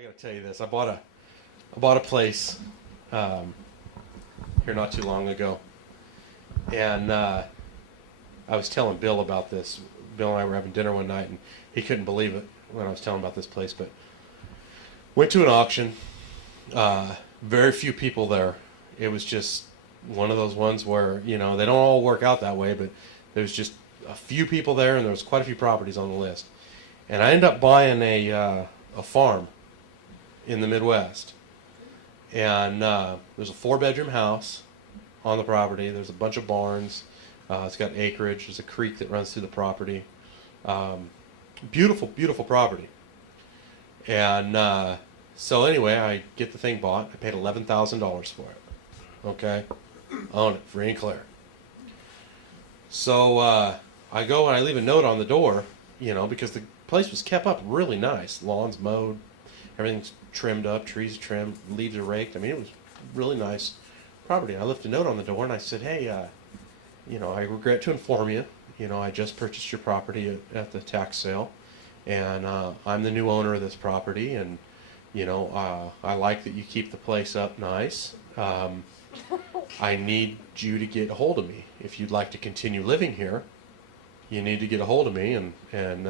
I gotta tell you this. I bought a place here not too long ago, and I was telling Bill about this. Bill and I were having dinner one night, and he couldn't believe it when I was telling him about this place. But went to an auction. Very few people there. It was just one of those ones where they don't all work out that way, but there's just a few people there, and there was quite a few properties on the list. And I ended up buying a farm in the Midwest. And there's a 4-bedroom house on the property. There's a bunch of barns. It's got acreage. There's a creek that runs through the property. Beautiful, beautiful property. And so anyway, I get the thing bought. I paid $11,000 for it. Okay? Own it, free and clear. So I go and I leave a note on the door, because the place was kept up really nice. Lawns mowed, everything's trimmed up, trees trimmed, leaves are raked. I mean, it was really nice property. I left a note on the door and I said, hey, I regret to inform you, I just purchased your property at the tax sale, and I'm the new owner of this property, and I like that you keep the place up nice. I need you to get a hold of me. If you'd like to continue living here, you need to get a hold of me, and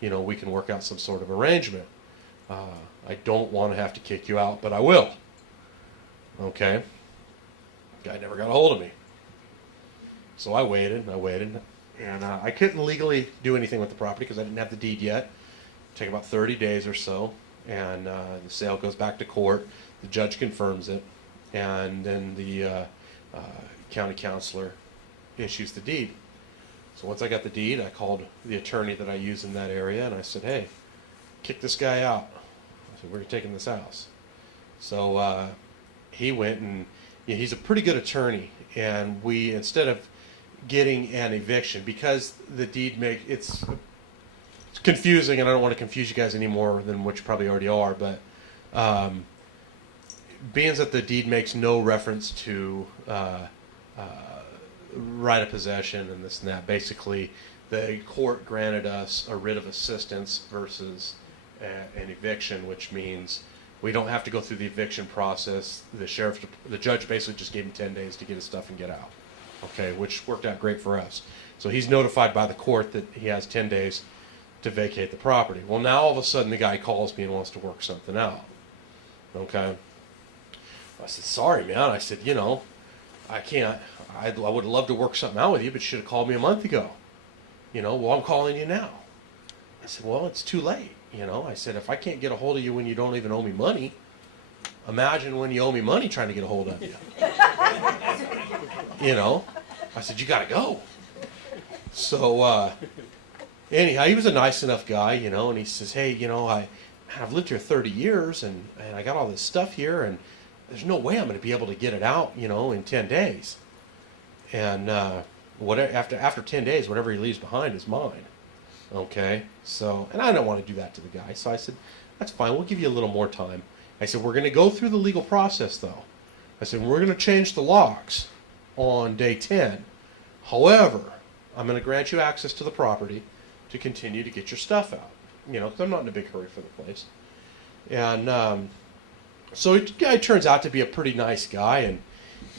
we can work out some sort of arrangement. I don't want to have to kick you out, but I will. Okay? Guy never got a hold of me. So I waited, and I couldn't legally do anything with the property because I didn't have the deed yet. It'd take about 30 days or so, and the sale goes back to court. The judge confirms it, and then the county counselor issues the deed. So once I got the deed, I called the attorney that I use in that area, and I said, hey, kick this guy out. I said, we're taking this house. So he went, and he's a pretty good attorney, and we, instead of getting an eviction, because the deed it's confusing, and I don't want to confuse you guys any more than what you probably already are, but being that the deed makes no reference to right of possession and this and that, basically the court granted us a writ of assistance versus an eviction, which means we don't have to go through the eviction process. The judge basically just gave him 10 days to get his stuff and get out. Okay, which worked out great for us. So he's notified by the court that he has 10 days to vacate the property. Well, now all of a sudden the guy calls me and wants to work something out. Okay. I said, sorry, man. I said, I can't. I would love to work something out with you, but you should have called me a month ago. Well, I'm calling you now. I said, well, it's too late. I said, if I can't get a hold of you when you don't even owe me money, imagine when you owe me money trying to get a hold of you. I said, you got to go. So anyhow, he was a nice enough guy, and he says, hey, I've lived here 30 years, and I got all this stuff here, and there's no way I'm going to be able to get it out, in 10 days. And after 10 days, whatever he leaves behind is mine. Okay? So, and I don't want to do that to the guy. So I said, that's fine. We'll give you a little more time. I said, we're going to go through the legal process, though. I said, we're going to change the locks on day 10. However, I'm going to grant you access to the property to continue to get your stuff out. Because I'm not in a big hurry for the place. And so the guy turns out to be a pretty nice guy.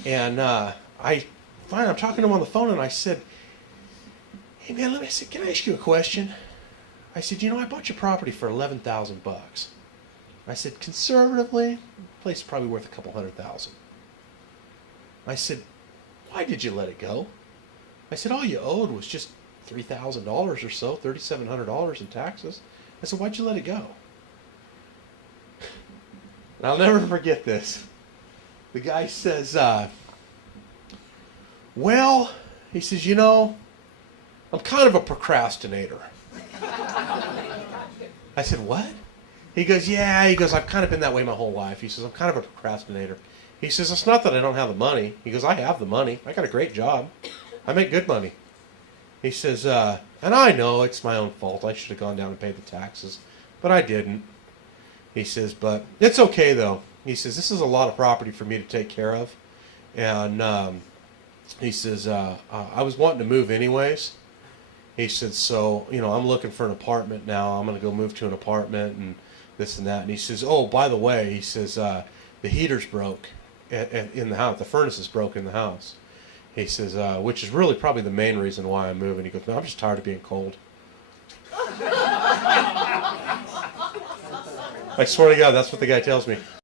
And I'm talking to him on the phone, and I said, hey, man, can I ask you a question? I said, I bought your property for $11,000. I said, conservatively, the place is probably worth a couple $100,000. I said, why did you let it go? I said, all you owed was just $3,000 or so, $3,700 in taxes. I said, why'd you let it go? And I'll never forget this. The guy says, well, he says, I'm kind of a procrastinator. I said, what? He goes, yeah. He goes, I've kind of been that way my whole life. He says, I'm kind of a procrastinator. He says, it's not that I don't have the money. He goes, I have the money. I got a great job. I make good money. He says, and I know it's my own fault. I should have gone down and paid the taxes, but I didn't. He says, but it's okay, though. He says, this is a lot of property for me to take care of. And he says, I was wanting to move anyways. He said, so, I'm looking for an apartment now. I'm going to go move to an apartment, and this and that. And he says, oh, by the way, he says, the heater's broke in the house. The furnace is broke in the house. He says, which is really probably the main reason why I'm moving. He goes, no, I'm just tired of being cold. I swear to God, that's what the guy tells me.